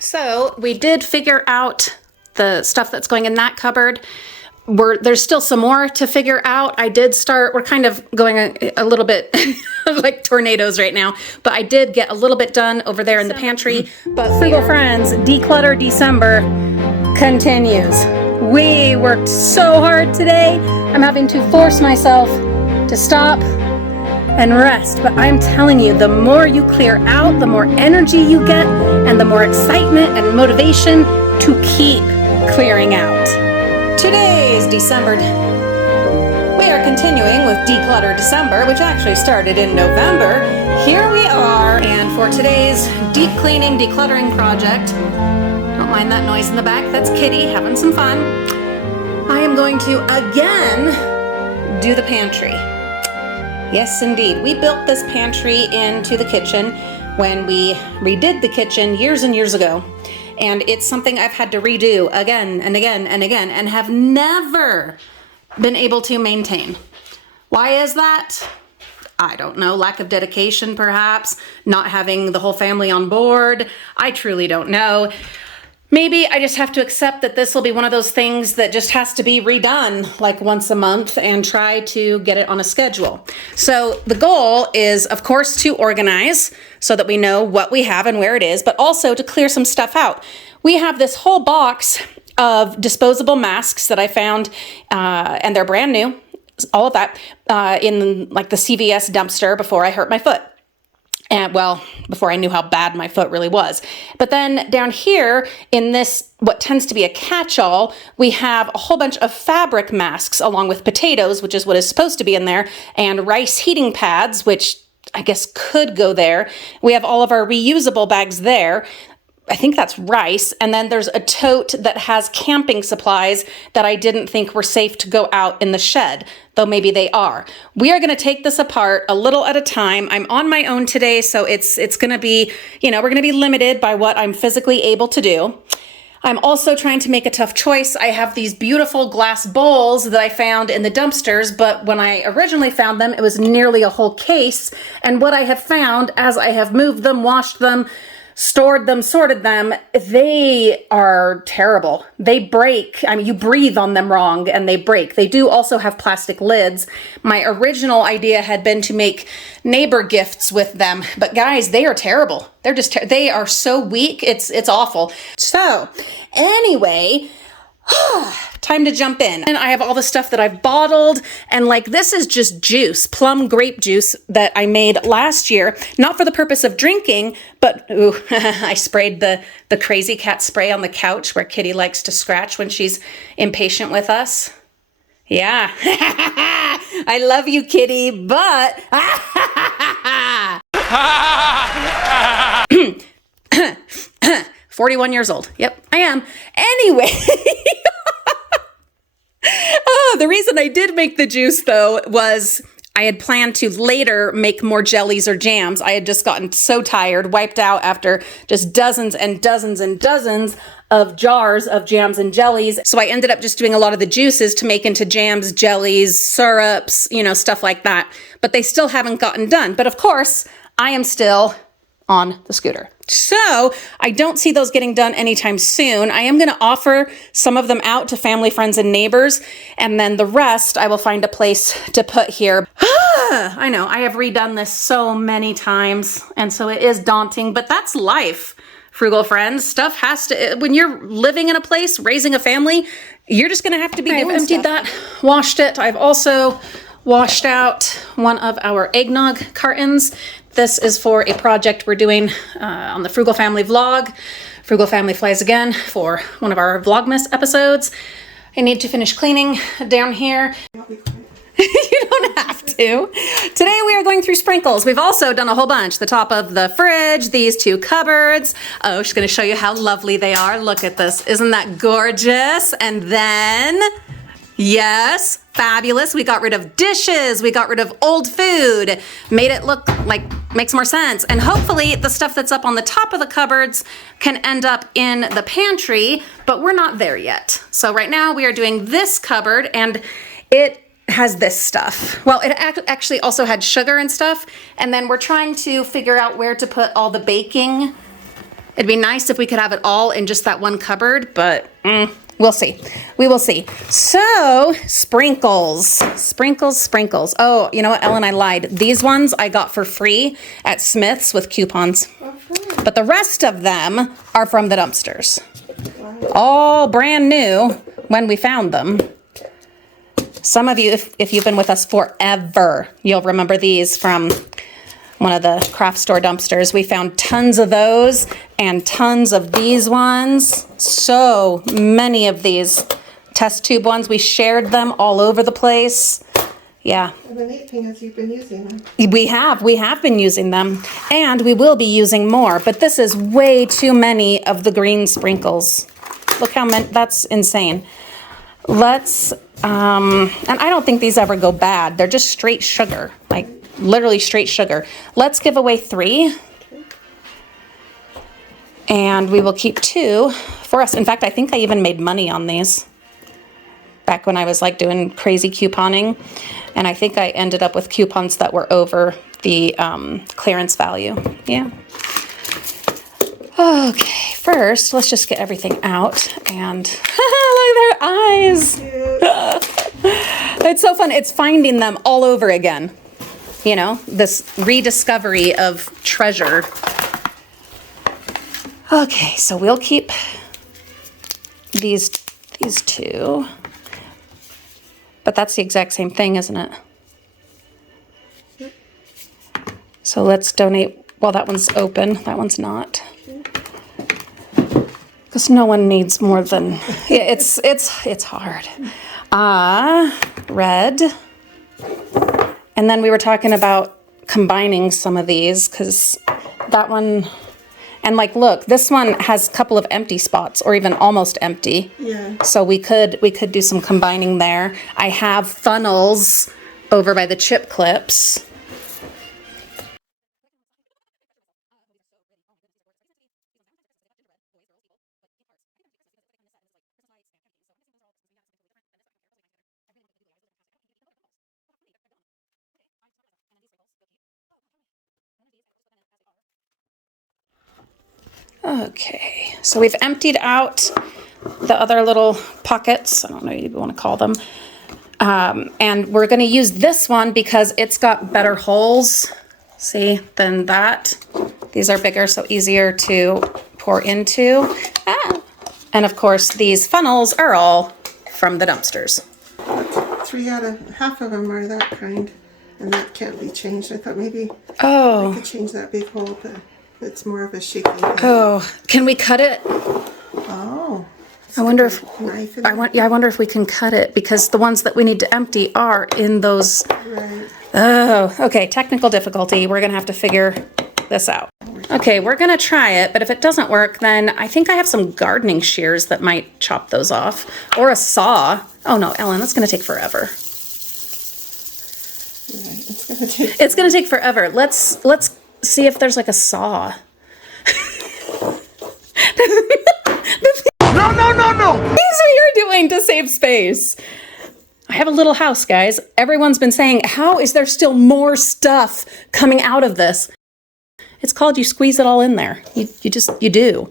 So we did figure out the stuff that's going in that cupboard. There's still some more to figure out. We're kind of going a little bit like tornadoes right now, but I did get a little bit done over there in the pantry. But Frugal Friends, Declutter December continues. We worked so hard today. I'm having to force myself to stop and rest, but I'm telling you, the more you clear out, the more energy you get, and the more excitement and motivation to keep clearing out. Today's December. We are continuing with Declutter December, which actually started in November. Here we are, and for today's deep cleaning, decluttering project, don't mind that noise in the back, that's Kitty having some fun. I am going to again do the pantry. Yes, indeed. We built this pantry into the kitchen when we redid the kitchen years and years ago. And it's something I've had to redo again and again and again and have never been able to maintain. Why is that? I don't know. Lack of dedication, perhaps. Not having the whole family on board. I truly don't know. Maybe I just have to accept that this will be one of those things that just has to be redone like once a month and try to get it on a schedule. So the goal is, of course, to organize so that we know what we have and where it is, but also to clear some stuff out. We have this whole box of disposable masks that I found, and they're brand new, all of that, in like the CVS dumpster before I hurt my foot. And well, before I knew how bad my foot really was. But then down here in this, what tends to be a catch-all, we have a whole bunch of fabric masks along with potatoes, which is what is supposed to be in there, and rice heating pads, which I guess could go there. We have all of our reusable bags there. I think that's rice. And then there's a tote that has camping supplies that I didn't think were safe to go out in the shed, though maybe they are. We are going to take this apart a little at a time. I'm on my own today, so it's going to be, we're going to be limited by what I'm physically able to do. I'm also trying to make a tough choice. I have these beautiful glass bowls that I found in the dumpsters, but when I originally found them, it was nearly a whole case. And what I have found as I have moved them, washed them, stored them, sorted them, they are terrible. They break. I mean, you breathe on them wrong and they break. They do also have plastic lids. My original idea had been to make neighbor gifts with them, but guys, they are terrible. They're just, they are so weak. It's awful. So anyway, time to jump in. And I have all the stuff that I've bottled, and like this is just juice, plum grape juice that I made last year, not for the purpose of drinking, but I sprayed the crazy cat spray on the couch where Kitty likes to scratch when she's impatient with us. Yeah. I love you, Kitty, but 41 years old. Yep, I am. Anyway, the reason I did make the juice, though, was I had planned to later make more jellies or jams. I had just gotten so tired, wiped out after just dozens and dozens and dozens of jars of jams and jellies. So I ended up just doing a lot of the juices to make into jams, jellies, syrups, stuff like that. But they still haven't gotten done. But of course, I am still on the scooter. So I don't see those getting done anytime soon. I am going to offer some of them out to family, friends, and neighbors, and then the rest I will find a place to put here. I know, I have redone this so many times, and so it is daunting, but that's life, Frugal Friends. Stuff has to, when you're living in a place, raising a family, you're just going to have to be doing stuff. I've emptied that, washed it. I've also washed out one of our eggnog cartons. This is for a project we're doing on the Frugal Family vlog. Frugal Family flies again for one of our Vlogmas episodes. I need to finish cleaning down here. You don't have to. Today we are going through sprinkles. We've also done a whole bunch. The top of the fridge, these two cupboards. Oh, she's going to show you how lovely they are. Look at this. Isn't that gorgeous? And then, yes, fabulous. We got rid of dishes. We got rid of old food. Made it look like, makes more sense. And hopefully the stuff that's up on the top of the cupboards can end up in the pantry, but we're not there yet. So right now we are doing this cupboard, and it has this stuff. Well, it actually also had sugar and stuff. And then we're trying to figure out where to put all the baking It'd be nice if we could have it all in just that one cupboard, but we'll see. We will see. So, sprinkles. Sprinkles. Oh, you know what, Ellen, I lied. These ones I got for free at Smith's with coupons. But the rest of them are from the dumpsters. All brand new when we found them. Some of you, if you've been with us forever, you'll remember these from one of the craft store dumpsters. We found tons of those and tons of these ones. So many of these test tube ones. We shared them all over the place. Yeah. And the neat thing is you've been using them. We have been using them, and we will be using more, but this is way too many of the green sprinkles. Look how many, that's insane. Let's, and I don't think these ever go bad. They're just straight sugar, like literally straight sugar. Let's give away 3. And we will keep 2 for us. In fact, I think I even made money on these back when I was like doing crazy couponing. And I think I ended up with coupons that were over the clearance value. Yeah. Okay, first, let's just get everything out. And look at their eyes. It's so fun. It's finding them all over again. You know, this rediscovery of treasure. Okay, so we'll keep these 2. But that's the exact same thing, isn't it? So let's donate. Well, that one's open. That one's not. Because no one needs more than. Yeah, it's hard. Red. And then we were talking about combining some of these because that one, and like, look, this one has a couple of empty spots or even almost empty. Yeah. So we could do some combining there. I have funnels over by the chip clips. Okay, so we've emptied out the other little pockets. I don't know what you want to call them. And we're going to use this one because it's got better holes, see, than that. These are bigger, so easier to pour into. And of course, these funnels are all from the dumpsters. 3 out of half of them are that kind, and that can't be changed. I thought maybe I could change that big hole, but it's more of a shaky thing. Oh, can we cut it? Oh. I wonder if I wonder if we can cut it because the ones that we need to empty are in those. Right. Oh, okay. Technical difficulty. We're gonna have to figure this out. Okay, we're gonna try it, but if it doesn't work, then I think I have some gardening shears that might chop those off, or a saw. Oh no, Ellen, that's gonna take forever. Right. It's gonna take forever. Let's see if there's like a saw. No. These are you're doing to save space. I have a little house, guys. Everyone's been saying, how is there still more stuff coming out of this? It's called you squeeze it all in there. You do.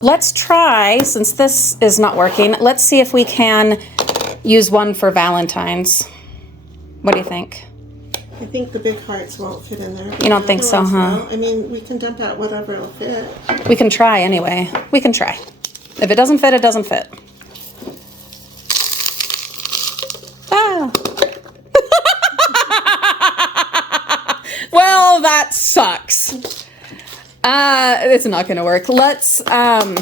Let's try, since this is not working, let's see if we can use one for Valentine's. What do you think? I think the big hearts won't fit in there. You don't think so, huh? No. I mean, we can dump out whatever will fit. We can try anyway. We can try. If it doesn't fit, it doesn't fit. Ah. Well, that sucks. It's not going to work. Let's, I'm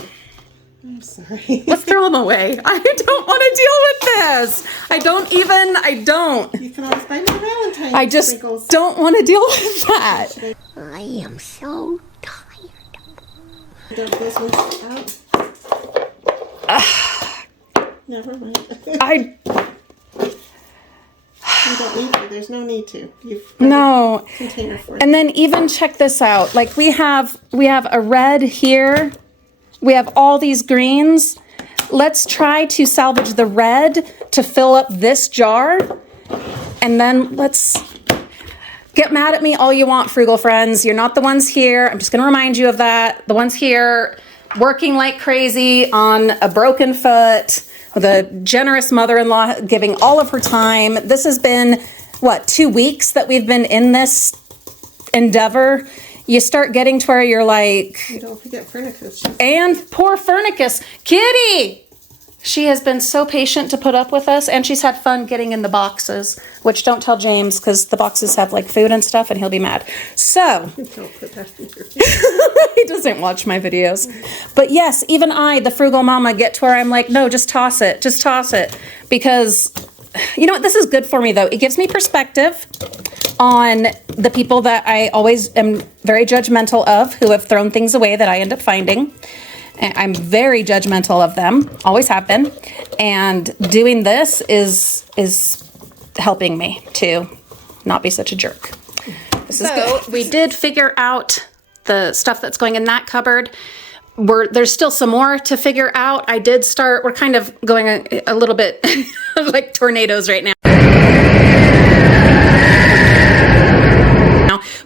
sorry. let's throw them away. I don't want to deal with this. I don't. You can always buy more Valentine's I just sprinkles. don't want to deal with that. I am so tired. Dump those ones out. Never mind. You don't need to. There's no need to. You've got a container for it. And then even check this out. Like we have a red here. We have all these greens. Let's try to salvage the red to fill up this jar. And then let's Get mad at me all you want, Frugal friends. You're not the ones here. I'm just going to remind you of that. The ones here working like crazy on a broken foot with a generous mother-in-law giving all of her time. This has been, what, 2 weeks that we've been in this endeavor. You start getting to where you're like... Don't forget Furnicus. And poor Furnicus. Kitty! She has been so patient to put up with us, and she's had fun getting in the boxes, which don't tell James because the boxes have like food and stuff and he'll be mad. So, Don't put that in your face. he doesn't watch my videos. But yes, even I, the frugal mama, get to where I'm like, no, just toss it. Just toss it. Because, you know what, this is good for me though. It gives me perspective on the people that I always am very judgmental of, who have thrown things away that I end up finding. I'm very judgmental of them, always have been, and doing this is helping me to not be such a jerk. This is good. We did figure out the stuff that's going in that cupboard. There's still some more to figure out. I did start, we're kind of going a little bit like tornadoes right now.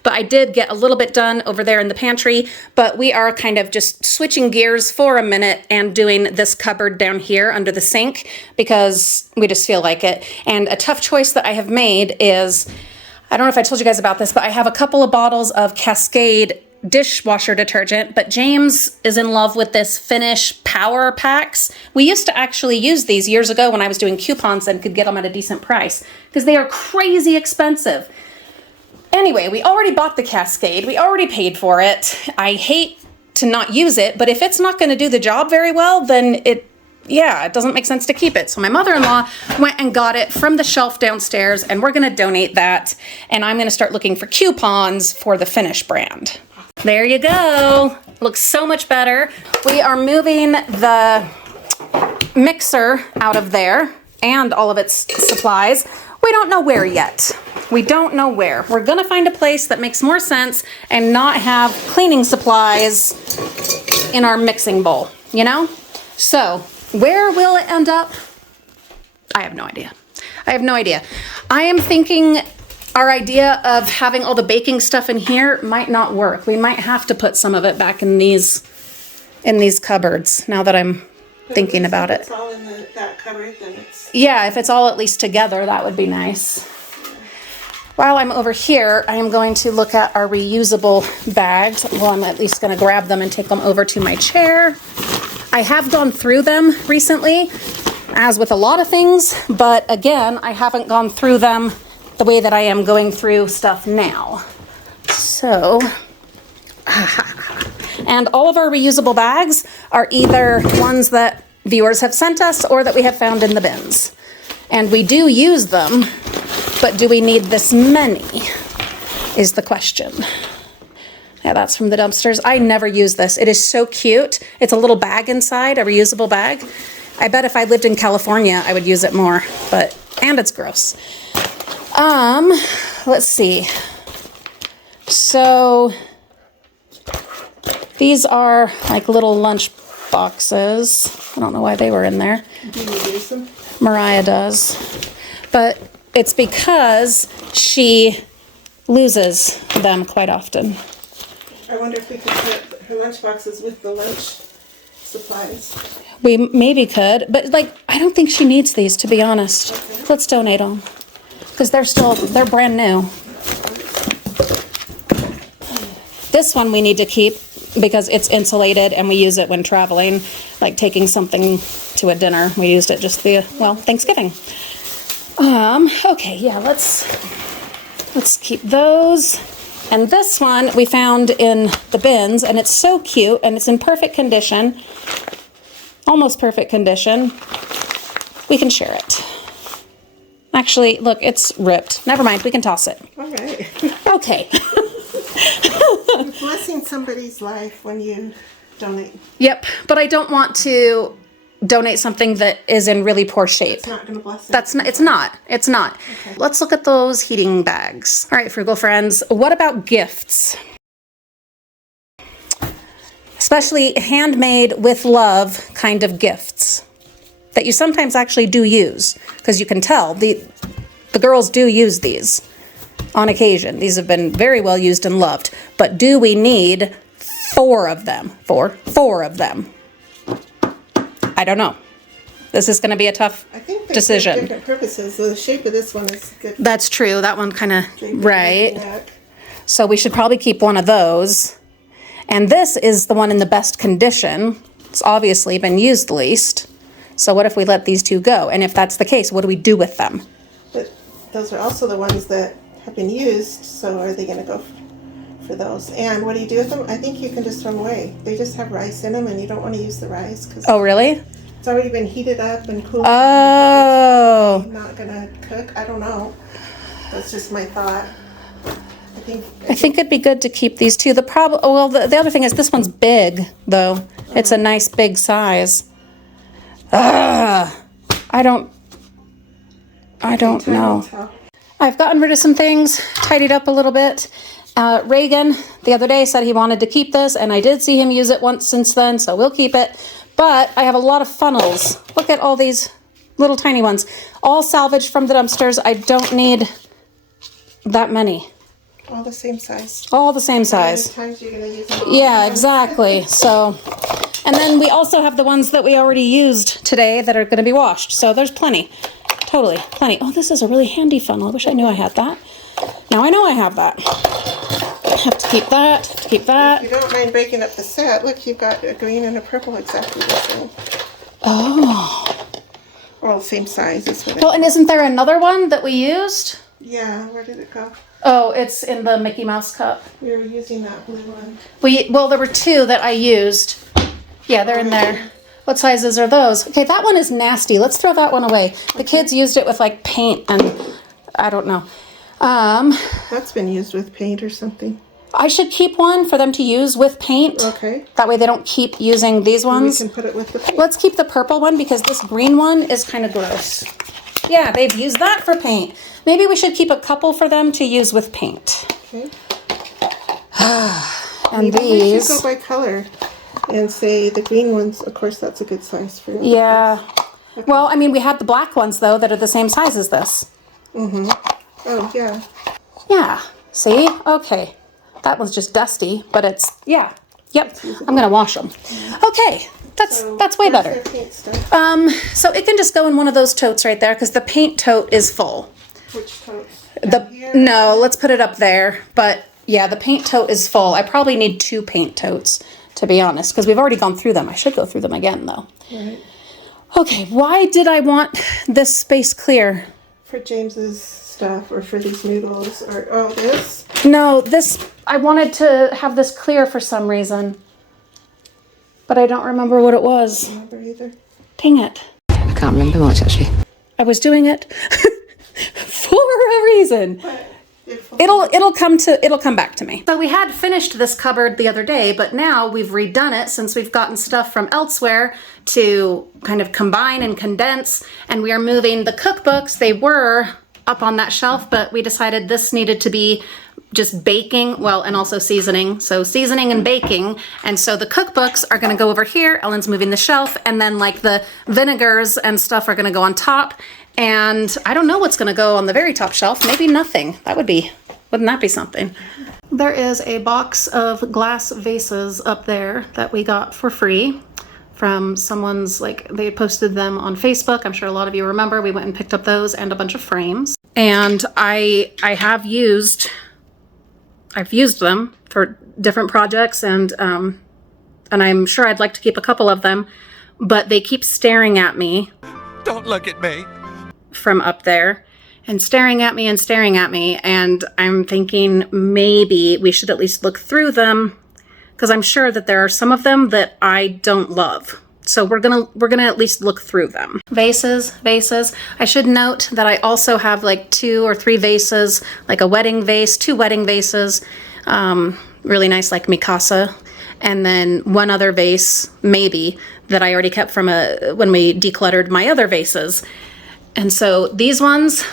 But I did get a little bit done over there in the pantry, but we are kind of just switching gears for a minute and doing this cupboard down here under the sink because we just feel like it. And a tough choice that I have made is, I don't know if I told you guys about this, but I have a couple of bottles of Cascade dishwasher detergent, but James is in love with this Finish Power Packs. We used to actually use these years ago when I was doing coupons and could get them at a decent price because they are crazy expensive. Anyway, we already bought the Cascade. We already paid for it. I hate to not use it, but if it's not going to do the job very well, then it doesn't make sense to keep it. So my mother-in-law went and got it from the shelf downstairs, and we're going to donate that. And I'm going to start looking for coupons for the Finish brand. There you go. Looks so much better. We are moving the mixer out of there and all of its supplies. We don't know where yet. We don't know where. We're gonna find a place that makes more sense and not have cleaning supplies in our mixing bowl, you know? So, where will it end up? I have no idea. I have no idea. I am thinking our idea of having all the baking stuff in here might not work. We might have to put some of it back in these cupboards now that I'm thinking about it. If it's all in that cupboard, then it's... Yeah, if it's all at least together, that would be nice. While I'm over here, I am going to look at our reusable bags. Well, I'm at least going to grab them and take them over to my chair. I have gone through them recently, as with a lot of things, but again, I haven't gone through them the way that I am going through stuff now. So, and all of our reusable bags are either ones that viewers have sent us or that we have found in the bins. And we do use them, but do we need this many is the question. Yeah, that's from the dumpsters. I never use this. It is so cute. It's a little bag inside, a reusable bag. I bet if I lived in California, I would use it more, and it's gross. Let's see. So these are like little lunch boxes. I don't know why they were in there. Do you use them? Mariah does. But it's because she loses them quite often. I wonder if we could put her lunch boxes with the lunch supplies. We maybe could, but I don't think she needs these, to be honest. Okay. Let's donate them. Because they're brand new. This one we need to keep because it's insulated and we use it when traveling, like taking something to a dinner. We used it just Thanksgiving. Okay, yeah, let's keep those. And this one we found in the bins, and it's so cute, and it's in perfect condition, almost perfect condition. We can share it. Actually, look, it's ripped. Never mind, we can toss it. All right. Okay. You're blessing somebody's life when you donate. Yep, but I don't want to donate something that is in really poor shape. It's not going to bless them. It's not. Okay. Let's look at those heating bags. All right, frugal friends, what about gifts? Especially handmade with love kind of gifts that you sometimes actually do use, because you can tell the girls do use these on occasion. These have been very well used and loved. But do we need 4 of them? Four of them. I don't know. This is going to be a tough decision. For different purposes. The shape of this one is good. That's true. That one kind of, right. So we should probably keep one of those. And this is the one in the best condition. It's obviously been used the least. So what if we let these 2 go? And if that's the case, what do we do with them? But those are also the ones that have been used. So are they going to go for those? And what do you do with them? I think you can just throw them away. They just have rice in them and you don't want to use the rice. Oh, really? It's already been heated up and cooled. Oh. It's not gonna cook. I don't know. That's just my thought. I think it'd be good to keep these 2. The problem, well, the other thing is this one's big, though. It's a nice big size. I don't know. I've gotten rid of some things, tidied up a little bit. Reagan, the other day, said he wanted to keep this, and I did see him use it once since then, so we'll keep it. But I have a lot of funnels. Look at all these little tiny ones. All salvaged from the dumpsters. I don't need that many. All the same size. All the same size. How many times you're gonna use them all? Yeah, exactly. So, and then we also have the ones that we already used today that are going to be washed. So there's plenty. Totally, plenty. Oh, this is a really handy funnel. I wish I knew I had that. Now I know I have that. Have to keep that, keep that. If you don't mind breaking up the set, look, you've got a green and a purple exactly the same. Oh. Well, same size is what Well, and isn't there another one that we used? Yeah, where did it go? Oh, it's in the Mickey Mouse cup. We were using that blue one. Well, there were 2 that I used. Yeah, they're in there. What sizes are those? Okay, that one is nasty. Let's throw that one away. The kids used it with like paint and I don't know. That's been used with paint or something. I should keep one for them to use with paint. Okay. That way they don't keep using these ones. We can put it with the paint. Let's keep the purple one because this green one is kind of gross. Yeah, they've used that for paint. Maybe we should keep a couple for them to use with paint. Okay. And maybe these. we should go by color and say the green ones, of course, that's a good size for you. Yeah. Okay. Well, I mean, we had the black ones, though, that are the same size as this. Mm-hmm. Oh, yeah. Yeah. See? Okay. That one's just dusty, but it's, yeah. Yep. I'm going to wash them. Okay. That's way better. So it can just go in one of those totes right there because the paint tote is full. Which totes? No, let's put it up there. But yeah, the paint tote is full. I probably need 2 paint totes, to be honest, because we've already gone through them. I should go through them again, though. Right. Okay, why did I want this space clear? For James's stuff or for these noodles or, oh, this? No, I wanted to have this clear for some reason. But I don't remember what it was. I don't remember either. Dang it. I can't remember much, actually. I was doing it for a reason. It'll come back to me. So we had finished this cupboard the other day, but now we've redone it since we've gotten stuff from elsewhere to kind of combine and condense, and we are moving the cookbooks. They were up on that shelf, but we decided this needed to be just baking, well, and also seasoning. So seasoning and baking. And so the cookbooks are going to go over here. Ellen's moving the shelf, and then like the vinegars and stuff are going to go on top. And I don't know what's going to go on the very top shelf. Maybe nothing. Wouldn't that be something? There is a box of glass vases up there that we got for free from someone's, like, they posted them on Facebook. I'm sure a lot of you remember. We went and picked up those and a bunch of frames. And I've used them for different projects, and I'm sure I'd like to keep a couple of them, but they keep staring at me. Don't look at me. From up there, and staring at me and staring at me, and I'm thinking maybe we should at least look through them, because I'm sure that there are some of them that I don't love. So we're gonna at least look through them. Vases. I should note that I also have like 2 or 3 vases, like a wedding vase, 2 wedding vases, really nice, like Mikasa, and then 1 other vase, maybe, that I already kept from when we decluttered my other vases. And so these ones,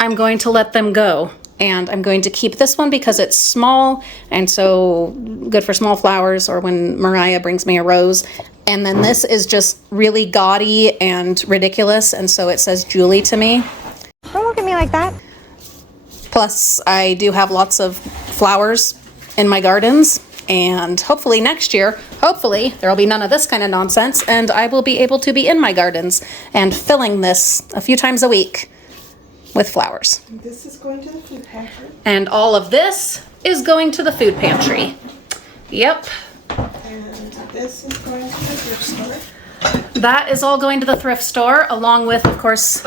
I'm going to let them go. And I'm going to keep this one because it's small and so good for small flowers or when Mariah brings me a rose. And then this is just really gaudy and ridiculous. And so it says Julie to me. Don't look at me like that. Plus, I do have lots of flowers in my gardens, and hopefully next year, hopefully, there will be none of this kind of nonsense, and I will be able to be in my gardens and filling this a few times a week with flowers. This is going to the food pantry. And all of this is going to the food pantry. Yep. And this is going to the thrift store. That is all going to the thrift store, along with, of course,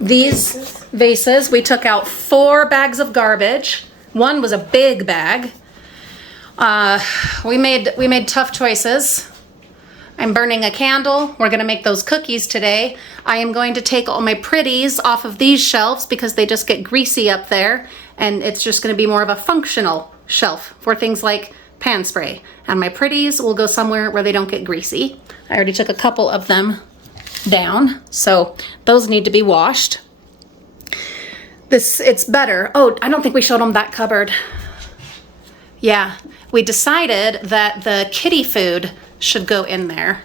these vases. We took out 4 bags of garbage. One was a big bag. We made tough choices. I'm burning a candle. We're gonna make those cookies today. I am going to take all my pretties off of these shelves because they just get greasy up there, and it's just gonna be more of a functional shelf for things like pan spray. And my pretties will go somewhere where they don't get greasy. I already took a couple of them down, so those need to be washed. It's better. Oh, I don't think we showed them that cupboard. Yeah, we decided that the kitty food should go in there.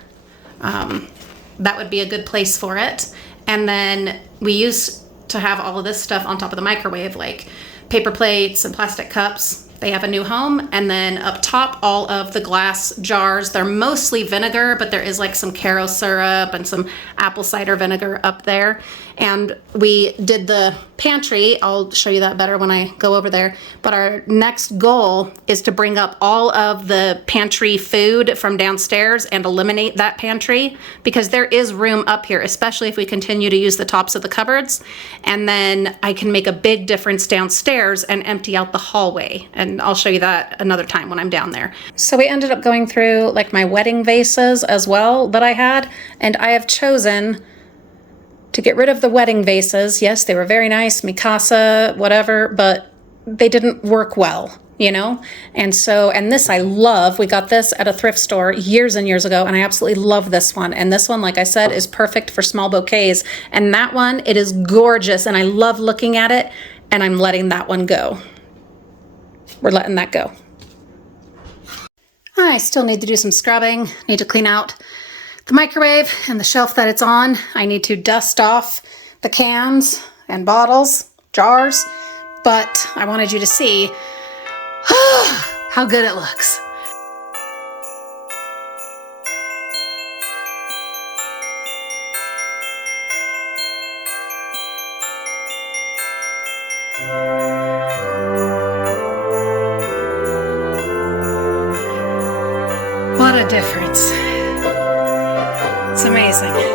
That would be a good place for it. And then we used to have all of this stuff on top of the microwave, like paper plates and plastic cups. They have a new home. And then up top, all of the glass jars. They're mostly vinegar, but there is like some Caro syrup and some apple cider vinegar up there. And we did the pantry. I'll show you that better when I go over there. But our next goal is to bring up all of the pantry food from downstairs and eliminate that pantry, because there is room up here, especially if we continue to use the tops of the cupboards. And then I can make a big difference downstairs and empty out the hallway. And I'll show you that another time when I'm down there. So we ended up going through like my wedding vases as well that I had, and I have chosen to get rid of the wedding vases. Yes, they were very nice, Mikasa, whatever, but they didn't work well, you know? And this I love. We got this at a thrift store years and years ago, and I absolutely love this one. And this one, like I said, is perfect for small bouquets. And that one, it is gorgeous, and I love looking at it, and I'm letting that one go. We're letting that go. I still need to do some scrubbing. Need to clean out the microwave and the shelf that it's on. I need to dust off the cans and bottles, jars, but I wanted you to see how good it looks. What a difference. It's amazing.